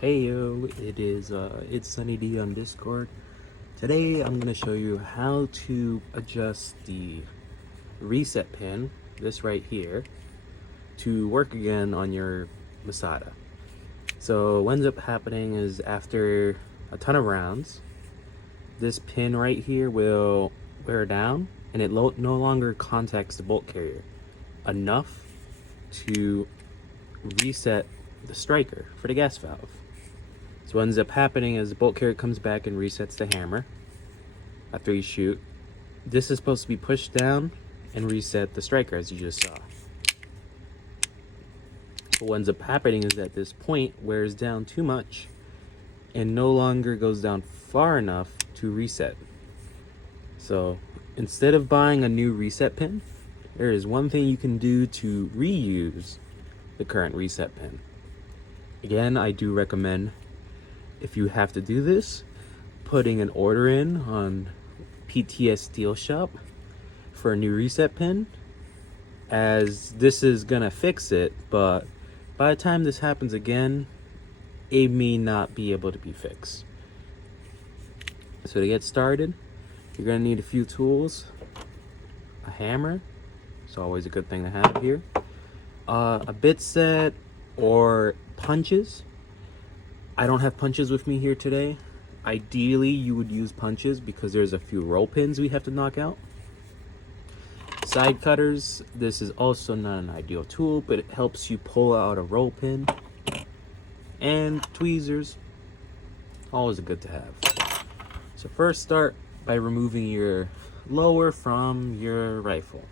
Hey yo, it's Sunny D on Discord. Today I'm gonna show you how to adjust the reset pin, this right here, to work again on your Masada. So what ends up happening is after a ton of rounds, this pin right here will wear down and it no longer contacts the bolt carrier enough to reset the striker for the gas valve. So what ends up happening is the bolt carrier comes back and resets the hammer after you shoot. This is supposed to be pushed down and reset the striker, as you just saw. But what ends up happening is that this point wears down too much and no longer goes down far enough to reset. So instead of buying a new reset pin, there is one thing you can do to reuse the current reset pin. Again, I do recommend, if you have to do this, putting an order in on PTS Steel Shop for a new reset pin, as this is gonna fix it, but by the time this happens again, it may not be able to be fixed. So to get started, you're gonna need a few tools. A hammer, it's always a good thing to have here. A bit set or punches. I don't have punches with me here today. Ideally, you would use punches because there's a few roll pins we have to knock out. Side cutters, this is also not an ideal tool, but it helps you pull out a roll pin. And tweezers, always good to have. So first start by removing your lower from your rifle.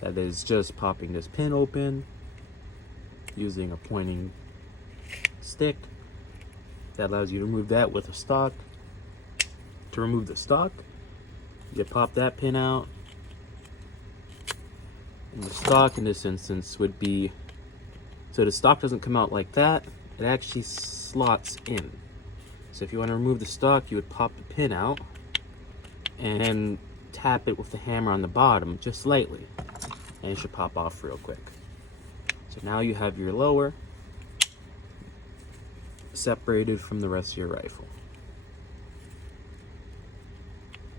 That is just popping this pin open using a pointing stick. That allows you to remove that with a stock. To remove the stock, you pop that pin out. And the stock in this instance would be, so the stock doesn't come out like that, it actually slots in. So if you want to remove the stock, you would pop the pin out and tap it with the hammer on the bottom just slightly, and it should pop off real quick. So now you have your lower separated from the rest of your rifle.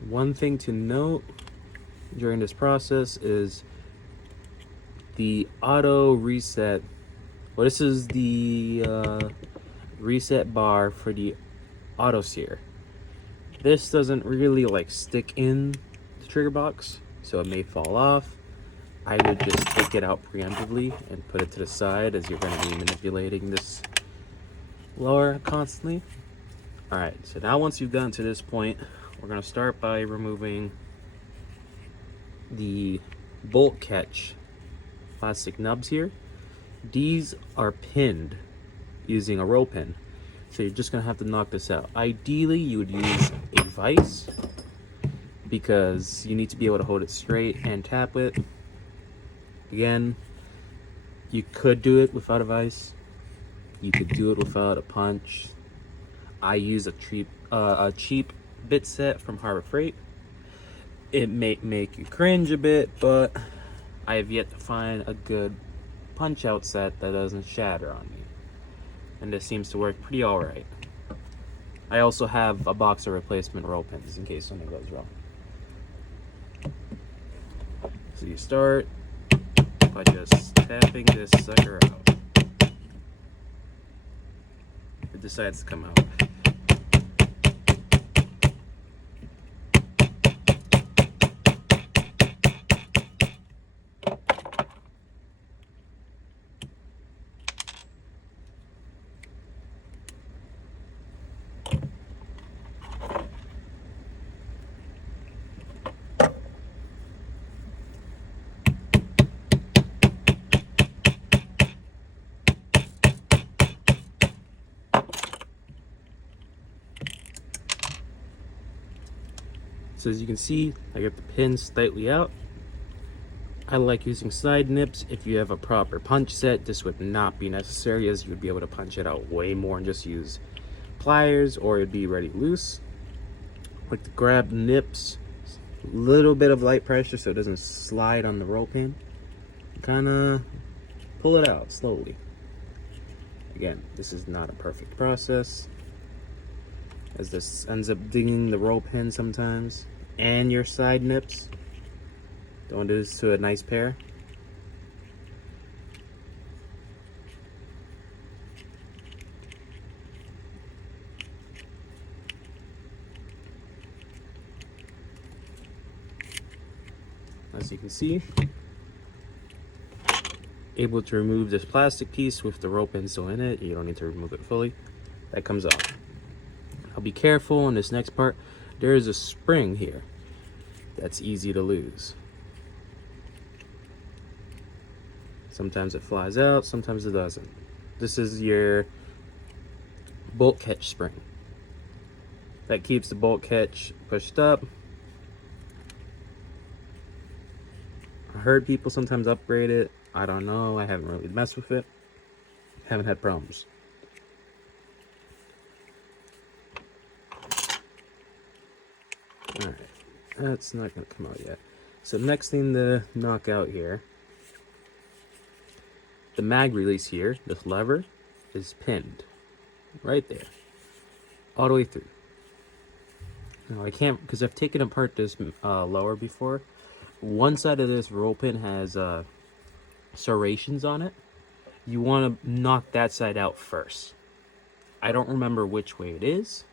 One thing to note during this process is the auto reset. Well, this is the reset bar for the auto sear. This doesn't really stick in the trigger box, so it may fall off. I would just take it out preemptively and put it to the side, as you're going to be manipulating this lower constantly. Alright, so now once you've gotten to this point, we're going to start by removing the bolt catch plastic nubs here. These are pinned using a roll pin, so you're just going to have to knock this out. Ideally, you would use a vise because you need to be able to hold it straight and tap it. Again, you could do it without a vise. You could do it without a punch. I use a cheap bit set from Harbor Freight. It may make you cringe a bit, but I have yet to find a good punch out set that doesn't shatter on me. And this seems to work pretty alright. I also have a box of replacement roll pins in case something goes wrong. So you start by just tapping this sucker out. It decides to come out. So as you can see, I got the pins slightly out. I like using side nips. If you have a proper punch set, this would not be necessary, as you would be able to punch it out way more and just use pliers, or it'd be ready loose. I like to grab the nips, a little bit of light pressure so it doesn't slide on the roll pin. Kind of pull it out slowly. Again, this is not a perfect process, as this ends up dinging the roll pin sometimes, and your side nips. Don't do this to a nice pair. As you can see, able to remove this plastic piece with the roll pin still in it. You don't need to remove it fully. That comes off. I'll be careful on this next part. There is a spring here that's easy to lose. Sometimes it flies out, sometimes it doesn't. This is your bolt catch spring. That keeps the bolt catch pushed up. I heard people sometimes upgrade it. I don't know. I haven't really messed with it. Haven't had problems. Alright. That's not going to come out yet. So next thing to knock out here. The mag release here, this lever, is pinned. Right there. All the way through. Now I can't, because I've taken apart this lower before. One side of this roll pin has serrations on it. You want to knock that side out first. I don't remember which way it is.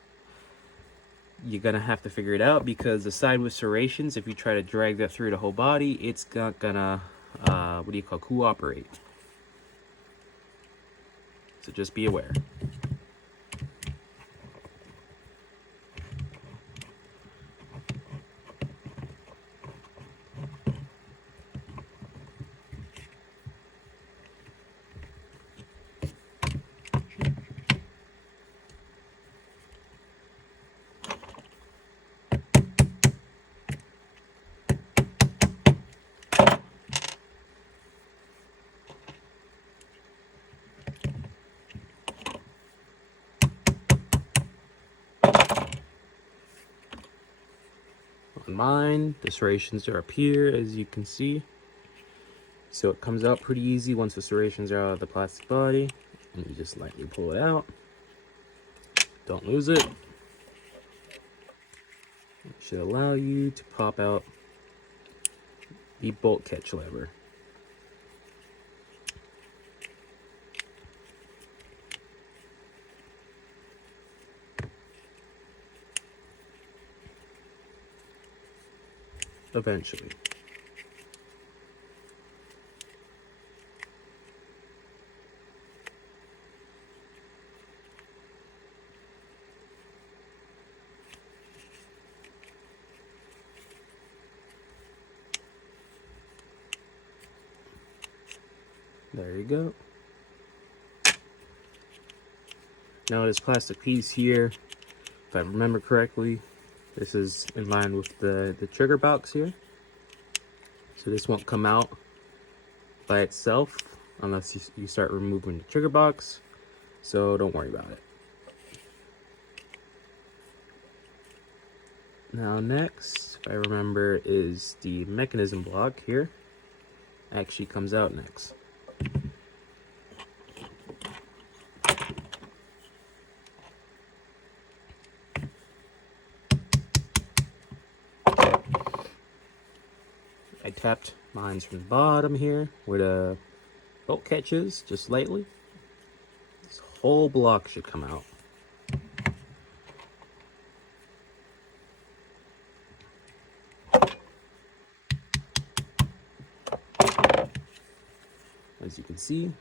You're gonna have to figure it out, because the side with serrations, if you try to drag that through the whole body, it's not gonna cooperate. So just be aware. On mine, the serrations are up here, as you can see. So it comes out pretty easy once the serrations are out of the plastic body. And you just lightly pull it out. Don't lose it. It should allow you to pop out the bolt catch lever. Eventually. There you go. Now this plastic piece here, if I remember correctly, this is in line with the trigger box here. So this won't come out by itself unless you start removing the trigger box. So don't worry about it. Now next, if I remember, is the mechanism block here. Actually comes out next. I tapped mine from the bottom here where the bolt catches, just lightly. This whole block should come out. As you can see,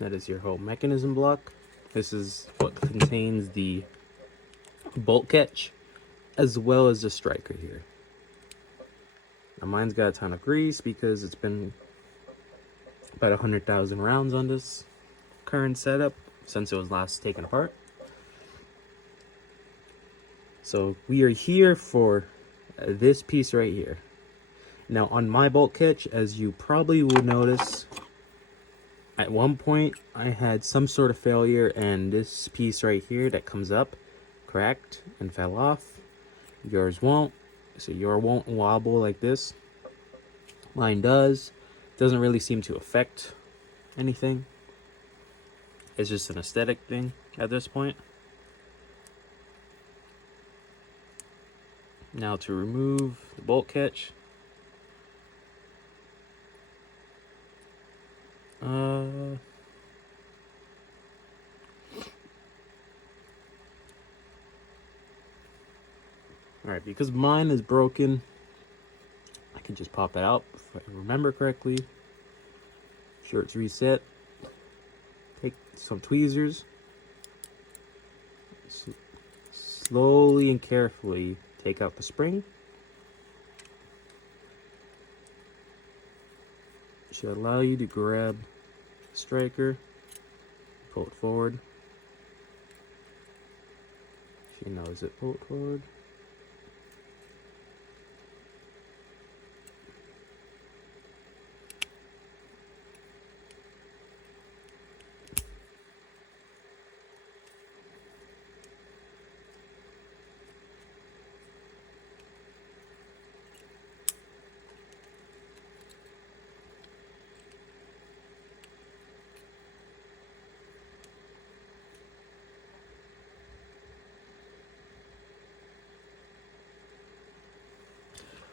that is your whole mechanism block. This is what contains the bolt catch as well as the striker here. Now mine's got a ton of grease because it's been about 100,000 rounds on this current setup since it was last taken apart. So we are here for this piece right here. Now on my bolt catch, as you probably would notice, At one point, I had some sort of failure, and this piece right here that comes up cracked and fell off. Yours won't. So yours won't wobble like this. Mine does. Doesn't really seem to affect anything. It's just an aesthetic thing at this point. Now to remove the bolt catch. Alright, because mine is broken, I can just pop it out if I remember correctly. Sure it's reset. Take some tweezers. Slowly and carefully take out the spring. Should allow you to grab the striker, pull it forward. She knows it. Pull it forward.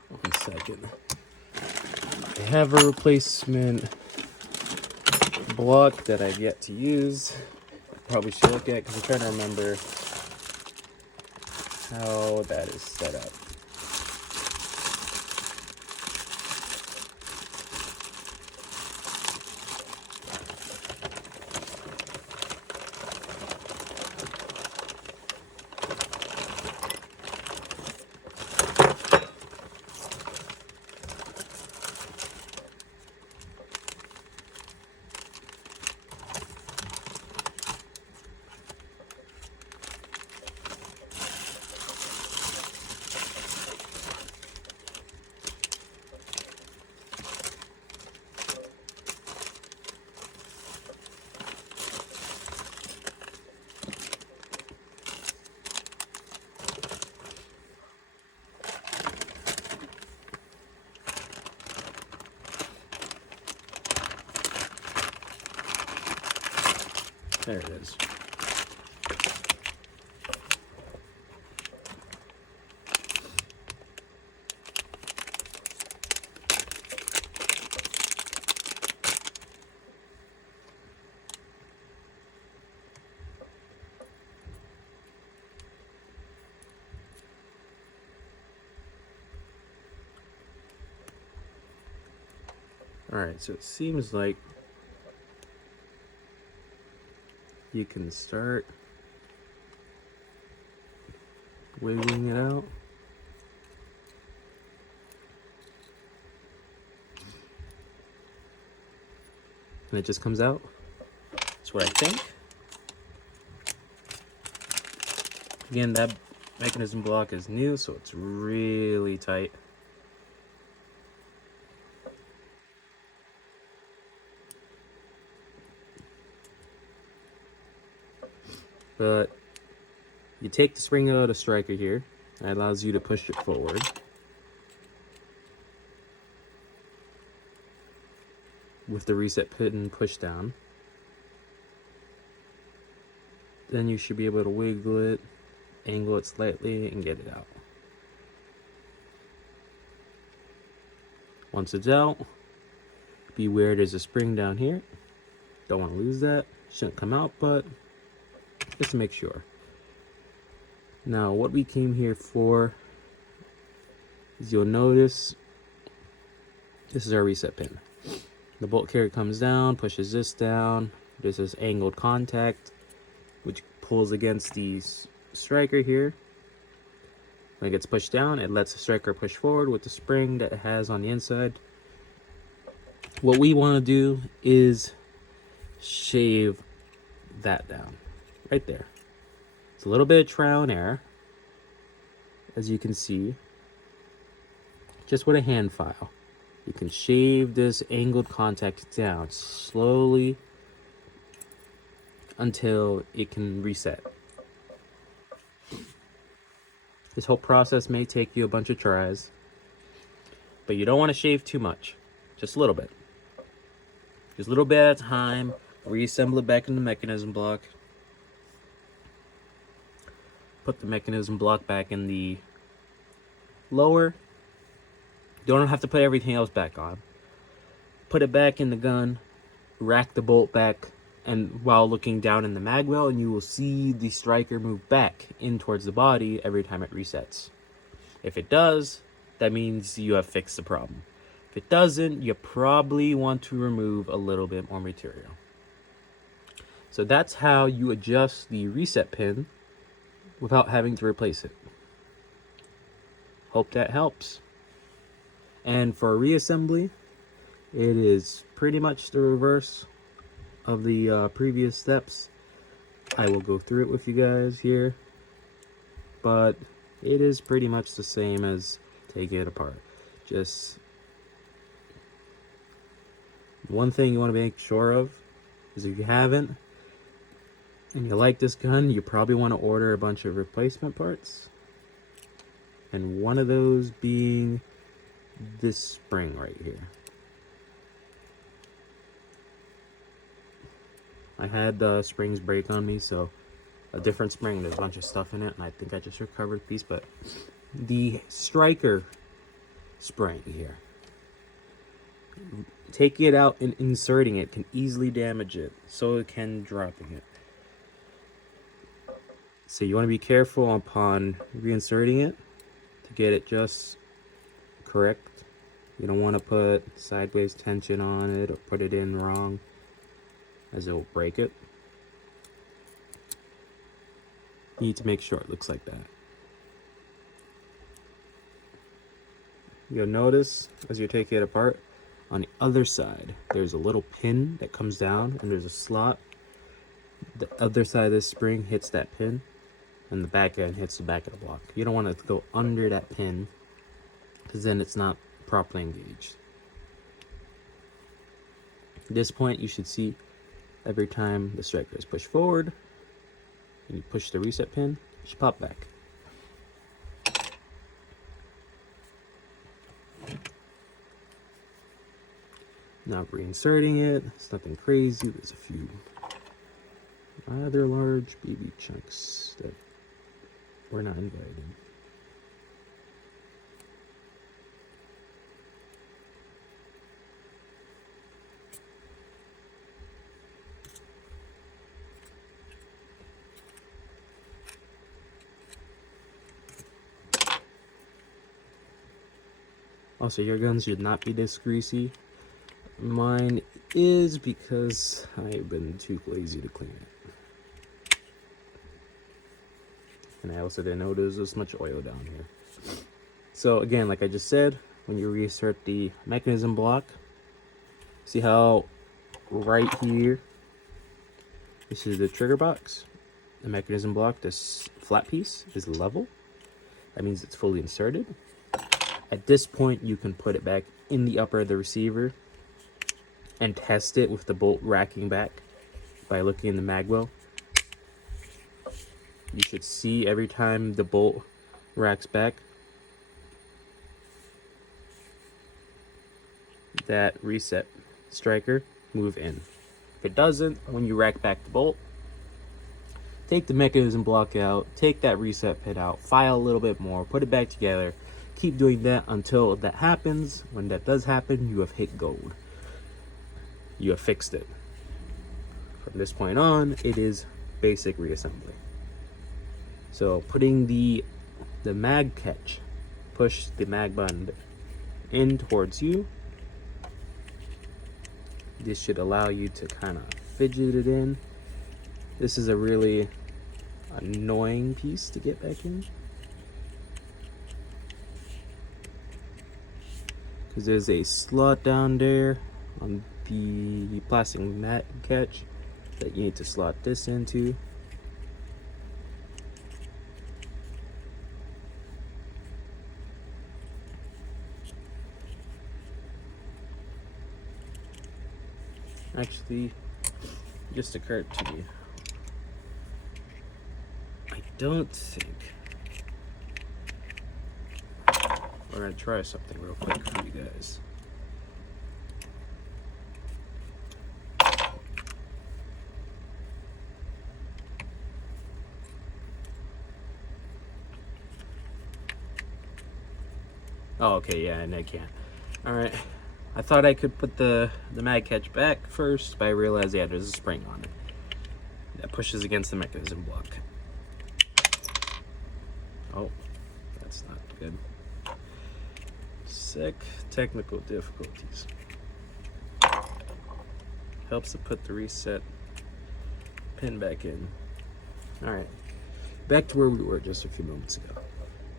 One second. I have a replacement block that I've yet to use. I probably should look at because I'm trying to remember how that is set up. There it is. All right, so it seems like you can start wiggling it out. And it just comes out. That's what I think. Again, that mechanism block is new, so it's really tight. But you take the spring out of the striker here. That allows you to push it forward. With the reset pin pushed down. Then you should be able to wiggle it, angle it slightly, and get it out. Once it's out, beware there's a spring down here. Don't want to lose that. Shouldn't come out, but just to make sure. Now, what we came here for is, you'll notice this is our reset pin. The bolt carrier comes down, pushes this down. This is angled contact, which pulls against the striker here. When it gets pushed down, it lets the striker push forward with the spring that it has on the inside. What we want to do is shave that down. Right there. It's a little bit of trial and error, as you can see. Just with a hand file, you can shave this angled contact down slowly until it can reset. This whole process may take you a bunch of tries, but you don't want to shave too much, just a little bit. Just a little bit at a time. Reassemble it back in the mechanism block. Put the mechanism block back in the lower. You don't have to put everything else back on. Put it back in the gun, rack the bolt back, and while looking down in the mag well, and you will see the striker move back in towards the body every time it resets. If it does, that means you have fixed the problem. If it doesn't, you probably want to remove a little bit more material. So that's how you adjust the reset pin without having to replace it. Hope that helps. And for reassembly, it is pretty much the reverse of the previous steps. I will go through it with you guys here, but it is pretty much the same as taking it apart. Just one thing you want to make sure of is if you haven't and you like this gun, you probably want to order a bunch of replacement parts, and one of those being this spring right here. I had springs break on me, so a different spring, there's a bunch of stuff in it, and I think I just recovered a piece, but the striker spring here, taking it out and inserting it can easily damage it, so can dropping it. So you want to be careful upon reinserting it to get it just correct. You don't want to put sideways tension on it or put it in wrong, as it will break it. You need to make sure it looks like that. You'll notice as you're taking it apart, on the other side, there's a little pin that comes down and there's a slot. The other side of this spring hits that pin, and the back end hits the back of the block. You don't want to go under that pin, because then it's not properly engaged. At this point, you should see every time the striker is pushed forward and you push the reset pin, it should pop back. Now reinserting it, it's nothing crazy. There's a few rather large BB chunks that we're not invited. Also, your guns should not be this greasy. Mine is because I've been too lazy to clean it. And I also didn't know there was this much oil down here. So again, like I just said, when you reinsert the mechanism block, see how right here, this is the trigger box. The mechanism block, this flat piece is level. That means it's fully inserted. At this point, you can put it back in the upper of the receiver and test it with the bolt racking back by looking in the mag well. You should see every time the bolt racks back that reset striker move in. If it doesn't, when you rack back the bolt, take the mechanism block out, take that reset pin out, file a little bit more, put it back together. Keep doing that until that happens. When that does happen, you have hit gold. You have fixed it. From this point on, it is basic reassembly. So putting the mag catch, push the mag button in towards you. This should allow you to kind of fidget it in. This is a really annoying piece to get back in, because there's a slot down there on the plastic mag catch that you need to slot this into. Actually, just occurred to me, don't think. We're gonna try something real quick for you guys. Oh, okay, yeah, and I can't. All right, I thought I could put the mag catch back first, but I realized, yeah, there's a spring on it that pushes against the mechanism block. Oh, that's not good. Sick technical difficulties. Helps to put the reset pin back in. All right, back to where we were just a few moments ago.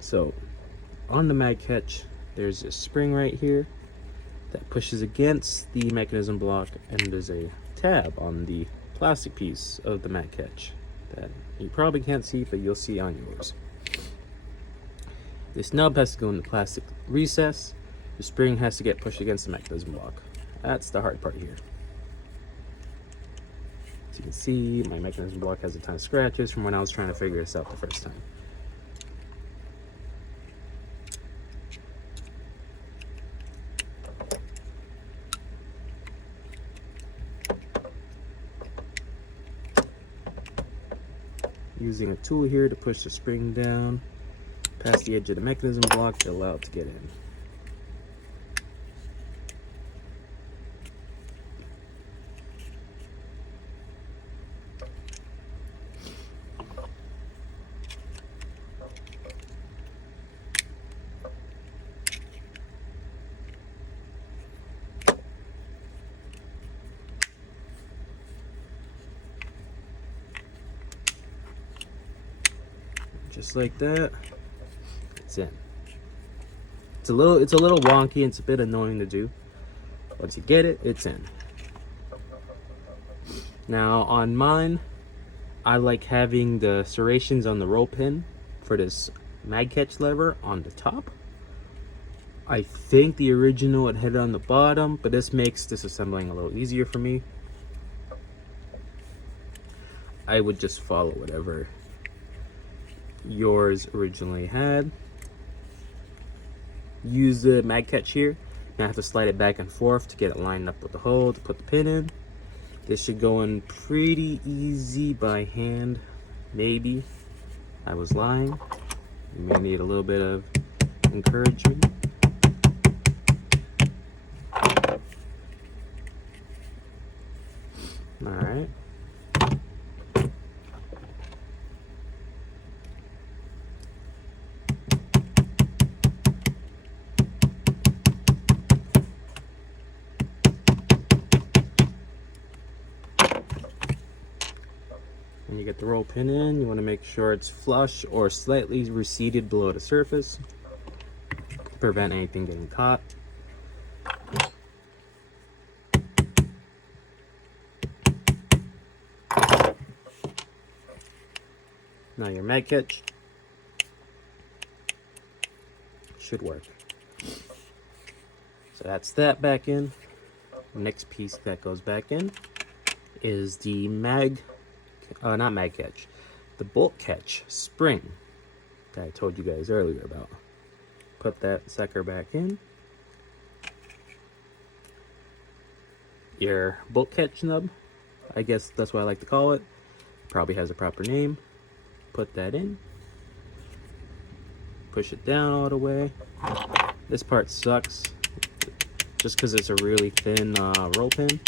So on the mag catch, there's a spring right here that pushes against the mechanism block, and there's a tab on the plastic piece of the mag catch that you probably can't see, but you'll see on yours. This nub has to go in the plastic recess. The spring has to get pushed against the mechanism block. That's the hard part here. As you can see, my mechanism block has a ton of scratches from when I was trying to figure this out the first time. Using a tool here to push the spring down past the edge of the mechanism block to allow it to get in. Just like that, it's in. It's a little wonky, it's a bit annoying to do. Once you get it, it's in. Now on mine, I like having the serrations on the roll pin for this mag catch lever on the top. I think the original had it on the bottom, but this makes disassembling a little easier for me. I would just follow whatever yours originally had. Use the mag catch here. Now I have to slide it back and forth to get it lined up with the hole to put the pin in. This should go in pretty easy by hand. Maybe I was lying. You may need a little bit of encouragement. All right. When you get the roll pin in, you want to make sure it's flush or slightly receded below the surface to prevent anything getting caught. Now your mag catch should work. So that's that back in. The next piece that goes back in is the not mag catch, the bolt catch spring that I told you guys earlier about. Put that sucker back in. Your bolt catch nub, I guess that's what I like to call it, probably has a proper name. Put that in. Push it down all the way. This part sucks just because it's a really thin roll pin.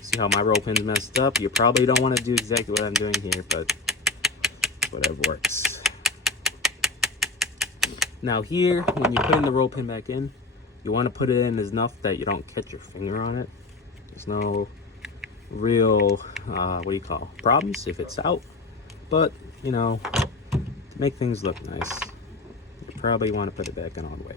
See how my roll pin's messed up? You probably don't want to do exactly what I'm doing here, but whatever works. Now here, when you put in the roll pin back in, you want to put it in enough that you don't catch your finger on it. There's no real, problems if it's out. But, you know, to make things look nice, you probably want to put it back in all the way.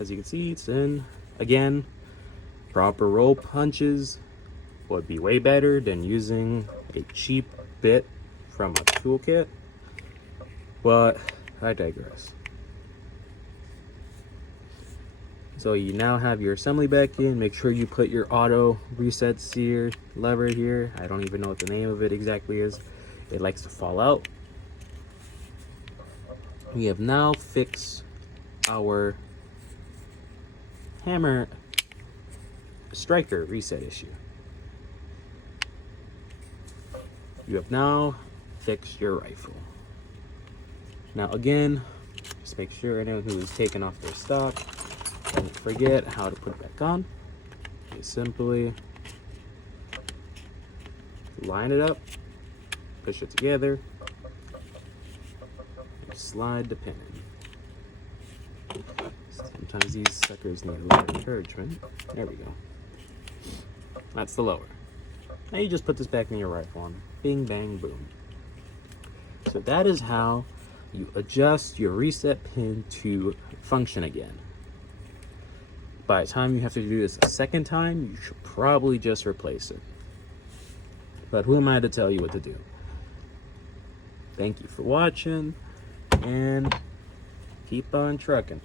as you can see, it's in. Again, proper roll punches would be way better than using a cheap bit from a toolkit, but I digress. So you now have your assembly back in. Make sure you put your auto resets here, lever here. I don't even know what the name of it exactly is. It likes to fall out. We have now fixed our hammer striker reset issue. You have now fixed your rifle. Now again, just make sure anyone who is taking off their stock don't forget how to put it back on. You simply line it up, push it together, and slide the pin in. Sometimes these suckers need a little encouragement. There we go. That's the lower. Now you just put this back in your rifle on. Bing, bang, boom. So that is how you adjust your reset pin to function again. By the time you have to do this a second time, you should probably just replace it. But who am I to tell you what to do? Thank you for watching, and keep on trucking.